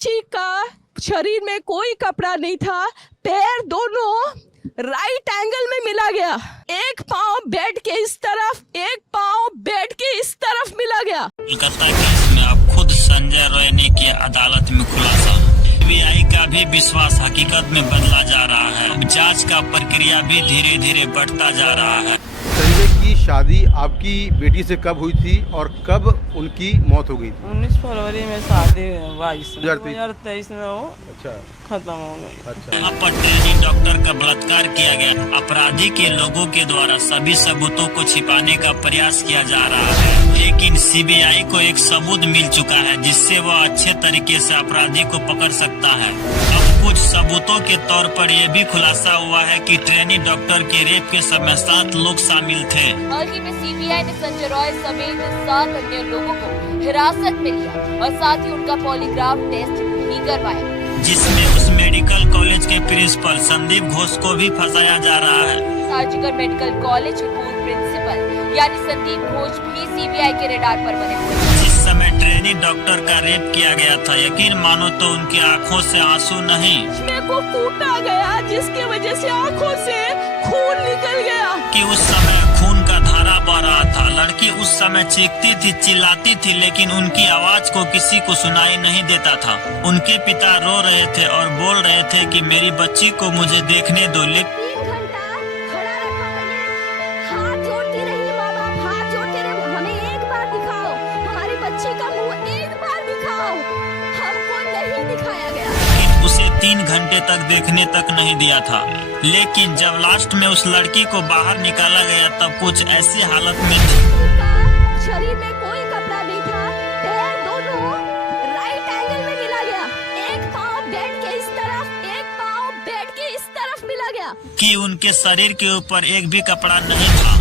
बच्ची का शरीर में कोई कपड़ा नहीं था, पैर दोनों राइट एंगल में मिला गया, एक पाँव बेड के इस तरफ, एक पाँव बेड के इस तरफ मिला गया। कोलकाता केस में अब खुद संजय रॉय ने किया अदालत में खुलासा। सीबीआई का भी विश्वास हकीकत में बदला जा रहा है। अब जांच का प्रक्रिया भी धीरे धीरे बढ़ता जा रहा है। संजय की शादी आपकी बेटी से कब हुई थी और कब उनकी मौत हो गई थी? 19 फरवरी में शादी 2023 में वो अच्छा खत्म हो गई। अच्छा। यहाँ पर ट्रेनी डॉक्टर का बलात्कार किया गया। अपराधी के लोगों के द्वारा सभी सबूतों को छिपाने का प्रयास किया जा रहा है, लेकिन सीबीआई को एक सबूत मिल चुका है जिससे वह अच्छे तरीके से अपराधी को पकड़ सकता है। अब कुछ सबूतों के तौर पर यह भी खुलासा हुआ है कि ट्रेनी डॉक्टर के रेप के समय 7 लोग शामिल थे। हाल ही में सीबीआई ने संजय रॉय समेत 7 अन्य लोगों को हिरासत में लिया और साथ ही उनका पॉलीग्राफ टेस्ट भी करवाया, जिसमें उस मेडिकल कॉलेज के प्रिंसिपल संदीप घोष को भी फंसाया जा रहा है। सर्जिकल मेडिकल कॉलेज के पूर्व प्रिंसिपल यानी संदीप घोष भी सीबीआई के रडार पर बने हुए हैं। जिस समय ट्रेनी डॉक्टर का रेप किया गया था, यकीन मानो तो उनकी आंखों से आंसू नहीं, मेरे को कूटा गया जिसकी वजह से आंखों से खून निकल गया। कि उस समय खून का धारा बह रहा था। लड़की उस समय चीखती थी, चिल्लाती थी, लेकिन उनकी आवाज को किसी को सुनाई नहीं देता था। उनके पिता रो रहे थे और बोल रहे थे कि मेरी बच्ची को मुझे देखने दो। 3 घंटा खड़ा रखा है, हाथ जोड़ती रही, माँ बाप हाथ जोड़ते रहे, हमें एक बार दिखाओ, हमारी बच्ची का मुंह एक बार दिखाओ, हमको नहीं दिखाया गया। लेकिन उसे 3 घंटे तक देखने तक नहीं दिया था। लेकिन जब लास्ट में उस लड़की को बाहर निकाला गया तब कुछ ऐसी हालत में थी। उनका शरीर में कोई कपड़ा नहीं था, पैर दोनों राइट एंगल में मिला गया, एक पाँव बेड के इस तरफ, एक पाँव बेड के इस तरफ मिला गया। कि उनके शरीर के ऊपर एक भी कपड़ा नहीं था।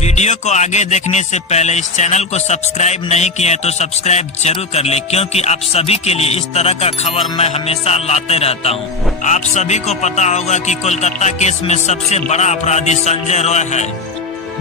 वीडियो को आगे देखने से पहले इस चैनल को सब्सक्राइब नहीं किया तो सब्सक्राइब जरूर कर ले, क्योंकि आप सभी के लिए इस तरह का खबर मैं हमेशा लाते रहता हूं। आप सभी को पता होगा कि कोलकाता केस में सबसे बड़ा अपराधी संजय रॉय है।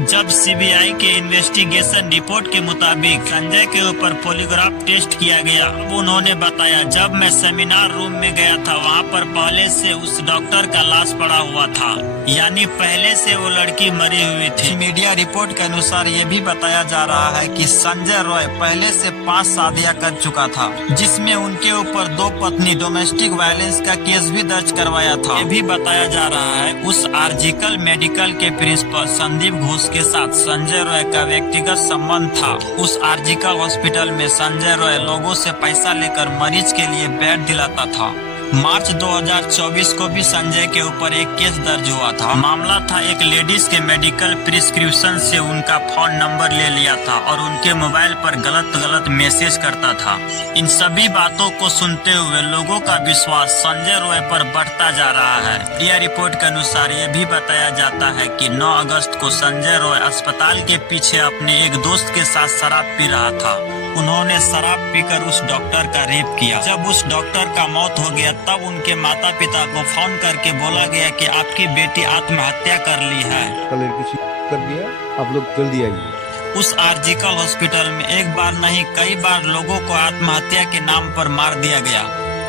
जब सीबीआई के इन्वेस्टिगेशन रिपोर्ट के मुताबिक संजय के ऊपर पॉलीग्राफ टेस्ट किया गया। अब उन्होंने बताया, जब मैं सेमिनार रूम में गया था वहाँ पर पहले से उस डॉक्टर का लाश पड़ा हुआ था, यानी पहले से वो लड़की मरी हुई थी। मीडिया रिपोर्ट के अनुसार ये भी बताया जा रहा है कि संजय रॉय पहले से 5 शादियां कर चुका था, जिसमें उनके ऊपर 2 पत्नी डोमेस्टिक वायलेंस का केस भी दर्ज करवाया था। ये भी बताया जा रहा है उस सर्जिकल मेडिकल के प्रिंसिपल संदीप घोष के साथ संजय रॉय का व्यक्तिगत संबंध था। उस सर्जिकल हॉस्पिटल में संजय रॉय लोगों से पैसा लेकर मरीज के लिए बेड दिलाता था। मार्च 2024 को भी संजय के ऊपर एक केस दर्ज हुआ था। मामला था एक लेडीज के मेडिकल प्रिस्क्रिप्शन से उनका फोन नंबर ले लिया था और उनके मोबाइल पर गलत मैसेज करता था। इन सभी बातों को सुनते हुए लोगों का विश्वास संजय रॉय पर बढ़ता जा रहा है। मीडिया रिपोर्ट के अनुसार ये भी बताया जाता है कि 9 अगस्त को संजय रॉय अस्पताल के पीछे अपने एक दोस्त के साथ शराब पी रहा था। उन्होंने शराब पीकर उस डॉक्टर का रेप किया। जब उस डॉक्टर का मौत हो गया तब उनके माता पिता को फोन करके बोला गया कि आपकी बेटी आत्महत्या कर ली है। कल किसी कर दिया, आप लोग जल्दी आइए। उस सर्जिकल हॉस्पिटल में एक बार नहीं कई बार लोगों को आत्महत्या के नाम पर मार दिया गया,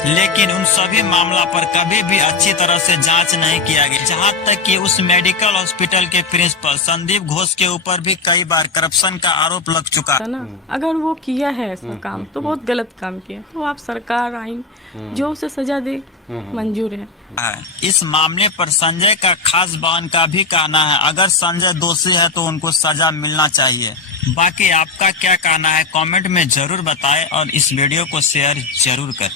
लेकिन उन सभी मामला पर कभी भी अच्छी तरह से जांच नहीं किया गया। जहां तक कि उस मेडिकल हॉस्पिटल के प्रिंसिपल संदीप घोष के ऊपर भी कई बार करप्शन का आरोप लग चुका है ना। अगर वो किया है ऐसा काम तो बहुत गलत काम किया, तो आप सरकार आइन जो उसे सजा दे मंजूर है। इस मामले पर संजय का खास बहन का भी कहना है, अगर संजय दोषी है तो उनको सजा मिलना चाहिए। बाकी आपका क्या कहना है कमेंट में जरूर बताएं और इस वीडियो को शेयर जरूर करें।